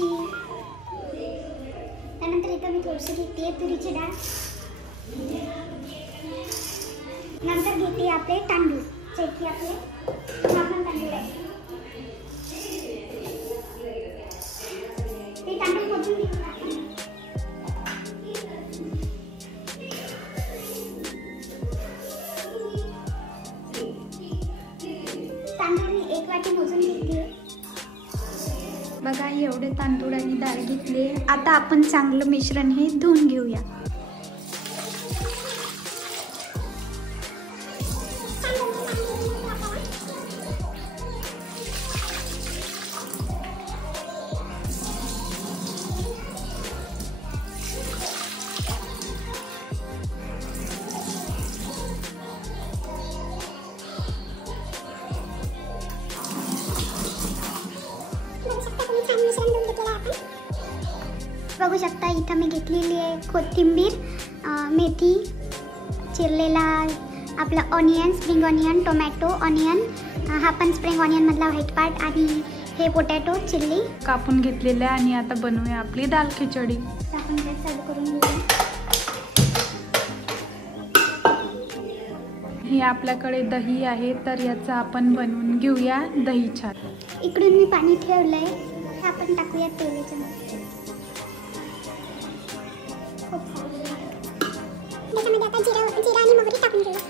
मिरची, त्यानंतर इथं मी थोडीशी घेते तुरीची डाळ, नंतर घेते आपले तांदूळ जे की आपले नॉर्मल तांदूळ आहे ते तांदूळ भाजून घेते आपण. तांदूळ मी 1 वाटी मोजून घेतली. बघा एवढे तांदूळ आणि डाळ घेतले. आता आपण चांगलं मिश्रण हे धुवून घेऊया. बघू शकता इथं मी घेतलेली आहे कोथिंबीर, मेथी, चिरलेला आपला onion, spring onion, tomato, onion, हा पण स्प्रिंग ऑनियन मधला व्हाईट पार्ट, आणि हे पोटॅटो चिल्ली कापून घेतलेले. आणि आता बनवूया आपली दाल खिचडी. आपण गॅस चालू करून घेऊया. हे आपल्याकडे दही आहे तर याचं आपण बनवून घेऊया दही छान. इकडून मी पाणी ठेवलंय, आपण टाकूया तेल याच्यामध्ये. त्याच्यामध्ये आता जिरा आणि मोहरी टाकून घेऊया.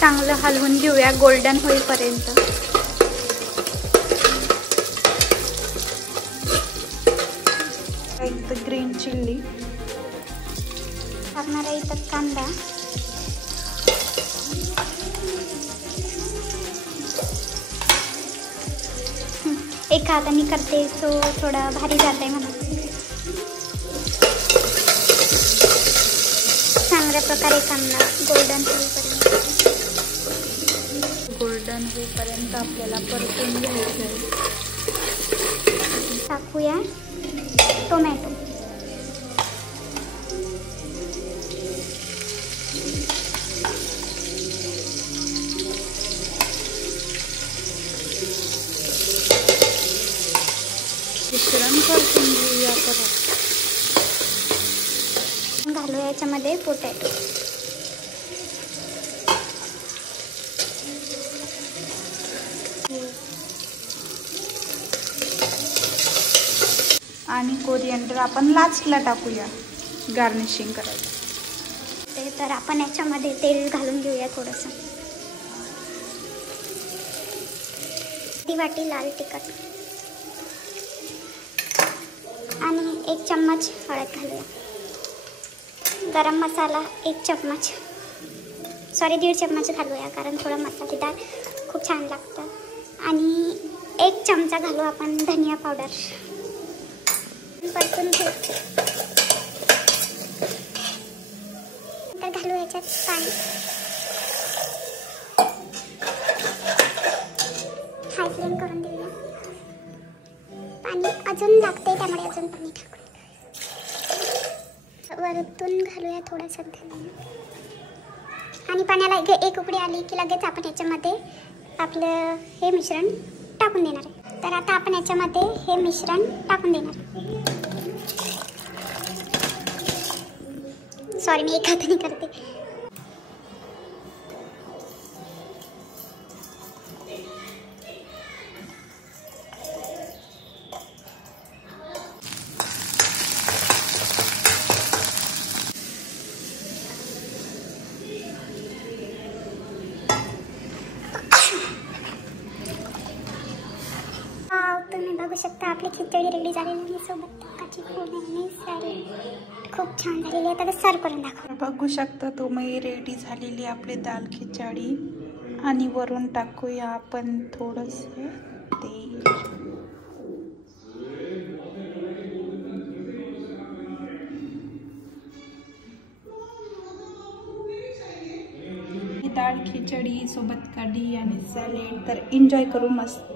चांगलं हलवून घेऊया गोल्डन होईपर्यंत. ग्रीन चिल्ली टाकणार आहे, इथं कांदा, एका हाताने करते सो थोडा भारी जात आहे मला. चांगल्या प्रकारे कांदा गोल्डन होईपर्यंत आपल्याला परतून घ्यायचं आहे. टाकूया टोमॅटो, मिश्रण परतून घेऊया. परत घालूया याच्यामध्ये पोटॅटो. आणि कोरिएंडर आपण लास्टला टाकूया गार्निशिंग करायला. ते तर आपण याच्यामध्ये तेल घालून घेऊया थोडंसं. ती वाटी लाल तिखट आणि 1 चम्मच हळद घालूया. गरम मसाला 1 चम्मच, सॉरी 1.5 चम्मच घालूया कारण थोडा मसालेदार खूप छान लागतं. आणि 1 चमचा घालू आपण धनिया पावडर. परतून घेऊ. तर घालू याच्यात पाणी. हाय फ्लेम करून देऊया. पाणी अजून लागते त्यामुळे अजून पाणी टाकूया. वरतून घालूया थोडंसं धनिया. आणि पाण्याला एक उकळी आली की लगेच आपण याच्यामध्ये आपलं हे मिश्रण टाकून देणार आहे. तर आता आपण याच्यामध्ये हे मिश्रण टाकून देणार. सॉरी मी एक हाताने करते. तुम्ही बघू शकता आपली खिचडी रेडी झालेली आहे. सोबत काची फोडणी खूप छान झालेली आहे. आता सर्व करून दाखव. बघू शकता तुम्ही रेडी झालेली आपली दाल खिचडी. आणि वरून टाकूया आपण थोडंसं तेल. ही डाळ खिचडी सोबत कढी आणि सॅलेड. तर एन्जॉय करू मस्त.